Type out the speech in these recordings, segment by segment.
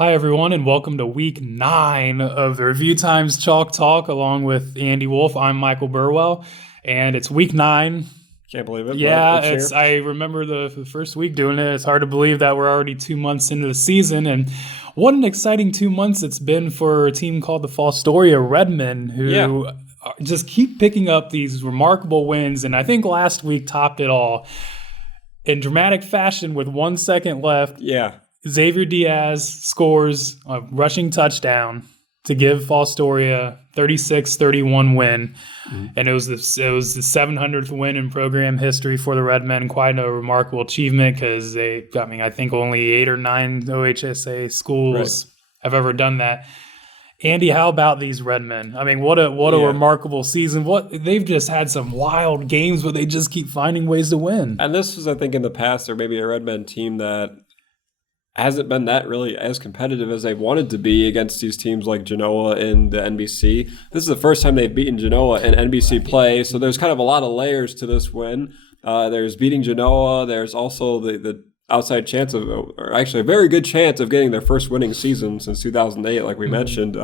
Hi, everyone, and welcome to week 9 of the Review Times Chalk Talk along with Andy Wolf. I'm Michael Burwell, and it's week 9. Can't believe it. Yeah, But it's here. I remember the first week doing it. It's hard to believe that we're already 2 months into the season, and what an exciting 2 months it's been for a team called the Fostoria Redmen, who just keep picking up these remarkable wins, and I think last week topped it all. In dramatic fashion with 1 second left, Yeah. Xavier Diaz scores a rushing touchdown to give Fostoria 36-31 win. And it was the 700th win in program history for the Redmen. Quite a remarkable achievement because I think only 8 or 9 OHSA schools have ever done that. Andy, how about these Redmen? I mean, what a remarkable season. They've just had some wild games, but they just keep finding ways to win. And this was, I think, in the past, or maybe a Redmen team that hasn't been that really as competitive as they wanted to be against these teams like Genoa in the NBC. This is the first time they've beaten Genoa in NBC play, so there's kind of a lot of layers to this win. There's beating Genoa. There's also the outside chance of, or actually a very good chance of getting their first winning season since 2008, like we mentioned.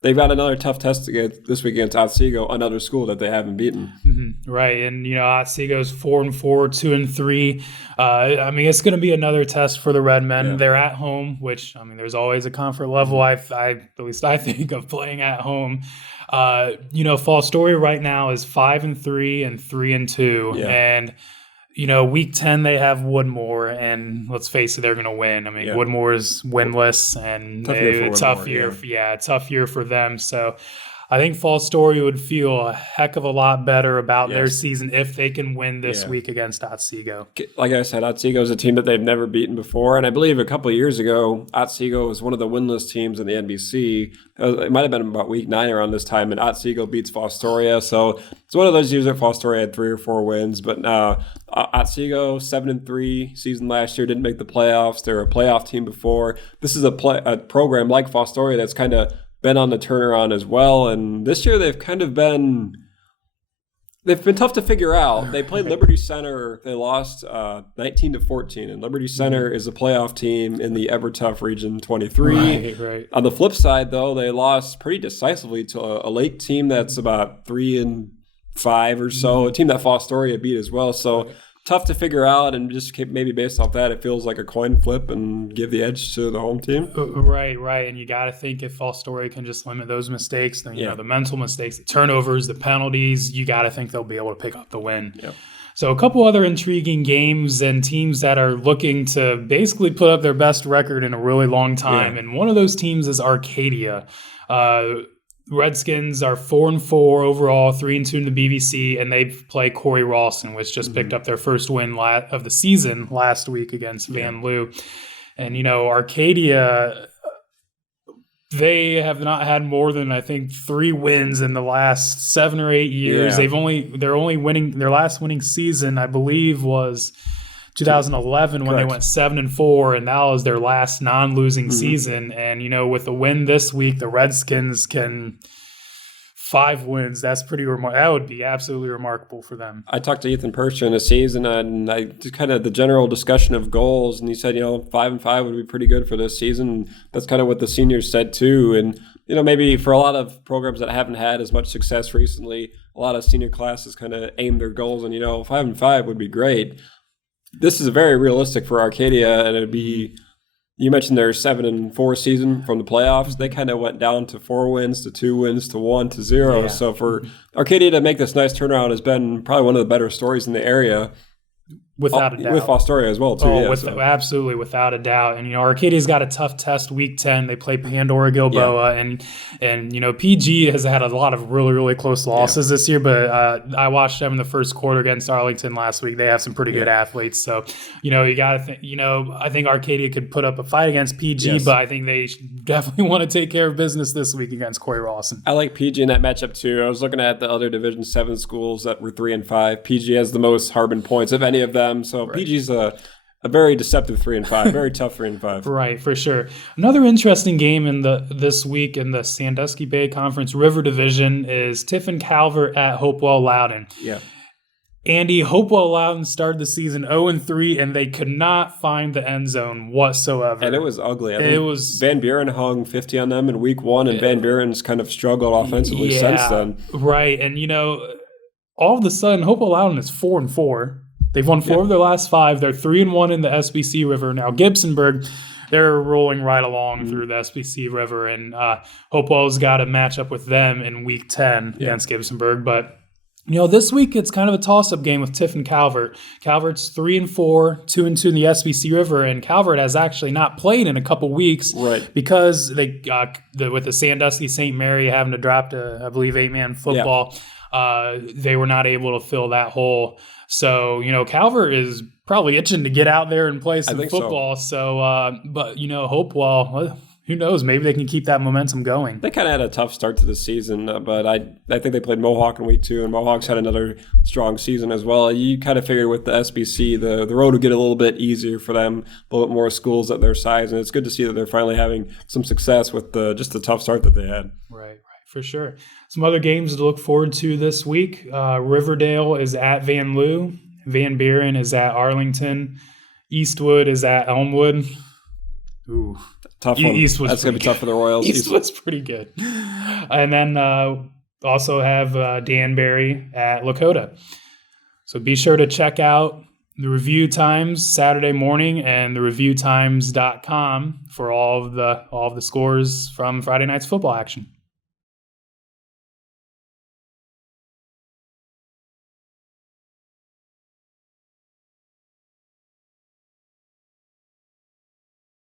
They've got another tough test this week against Otsego, another school that they haven't beaten. Mm-hmm. Right, and Otsego's 4-4, 2-3. I mean, it's going to be another test for the Redmen. Yeah. They're at home, which there's always a comfort level. At least I think of playing at home. Fostoria right now is 5-3 and 3-2, and week 10 they have Woodmore, and let's face it, they're going to win. I mean, Woodmore is winless, and tough year for them. So I think Fostoria would feel a heck of a lot better about their season if they can win this week against Otsego. Like I said, Otsego is a team that they've never beaten before, and I believe a couple of years ago, Otsego was one of the winless teams in the NBC. It might have been about week 9 around this time, and Otsego beats Fostoria. So it's one of those years that Fostoria had 3 or 4 wins, but Otsego 7-3 season last year, didn't make the playoffs. They were a playoff team before. This is a program like Fostoria that's kind of been on the turnaround as well, and this year they've been tough to figure out. They played Liberty Center. They lost 19-14, and Liberty Center is a playoff team in the Evertough Region 23. Right. On the flip side, though, they lost pretty decisively to a Lake team that's about 3-5 or so, a team that Fostoria beat as well. So tough to figure out, and just maybe based off that, it feels like a coin flip and give the edge to the home team. Right. And you got to think if Fostoria can just limit those mistakes, then the mental mistakes, the turnovers, the penalties, you got to think they'll be able to pick up the win. Yep. So a couple other intriguing games and teams that are looking to basically put up their best record in a really long time, and one of those teams is Arcadia. Redskins are 4-4 overall, 3-2 in the BVC, and they play Corey Rawson, which just picked up their first win of the season last week against Van Loo. And Arcadia, they have not had more than I think 3 wins in the last 7 or 8 years. Their last winning season, I believe, was 2011 when they went 7-4, and that was their last non-losing season. And with the win this week, the Redskins can 5 wins. That's pretty remarkable. That would be absolutely remarkable for them. I talked to Ethan Percha in the season, and I just kind of the general discussion of goals, and he said 5-5 would be pretty good for this season. And that's kind of what the seniors said too. And maybe for a lot of programs that haven't had as much success recently, a lot of senior classes kind of aim their goals, and 5-5 would be great. This is very realistic for Arcadia, and it'd be, you mentioned their 7-4 season from the playoffs. They kind of went down to 4 wins, to 2 wins, to 1, to 0. Yeah. So for Arcadia to make this nice turnaround has been probably one of the better stories in the area. Without a doubt. With Fostoria as well, too. Absolutely, without a doubt. And, Arcadia's got a tough test week 10. They play Pandora Gilboa, and PG has had a lot of really, really close losses this year, but I watched them in the first quarter against Arlington last week. They have some pretty good athletes. So, you got to think, I think Arcadia could put up a fight against PG, but I think they definitely want to take care of business this week against Corey Rawson. I like PG in that matchup, too. I was looking at the other Division 7 schools that were 3-5. PG has the most Harbin points of any of them. So PG's a very deceptive 3-5, very tough 3-5. Right, for sure. Another interesting game this week in the Sandusky Bay Conference River Division is Tiffin Calvert at Hopewell Loudon. Yeah. Andy, Hopewell Loudon started the season 0-3, and they could not find the end zone whatsoever. And it was ugly. It was Van Buren hung 50 on them in week 1, and Van Buren's kind of struggled offensively since then. Right. And, all of a sudden, Hopewell Loudon is 4-4. They've won 4 of their last 5. They're 3-1 in the SBC River. Now, Gibsonburg, they're rolling right along through the SBC River, and Hopewell's got to match up with them in week 10 against Gibsonburg. But this week it's kind of a toss-up game with Tiffin Calvert. Calvert's 3-4, 2-2 in the SBC River, and Calvert has actually not played in a couple weeks, right? Because they with the Sandusky St. Mary having to drop to, I believe, 8-man football. They were not able to fill that hole. So Calvert is probably itching to get out there and play some football. So, but Hopewell. Who knows? Maybe they can keep that momentum going. They kind of had a tough start to the season, but I think they played Mohawk in week 2, and Mohawk's had another strong season as well. You kind of figured with the SBC, the road would get a little bit easier for them, a little bit more schools at their size, and it's good to see that they're finally having some success with just the tough start that they had. Right, for sure. Some other games to look forward to this week. Riverdale is at Van Loo. Van Buren is at Arlington. Eastwood is at Elmwood. Ooh. Tough one. That's going to be tough for the Royals. Eastwood's pretty good. And then also have Danbury at Lakota. So be sure to check out the Review Times Saturday morning and the reviewtimes.com for all of the scores from Friday night's football action.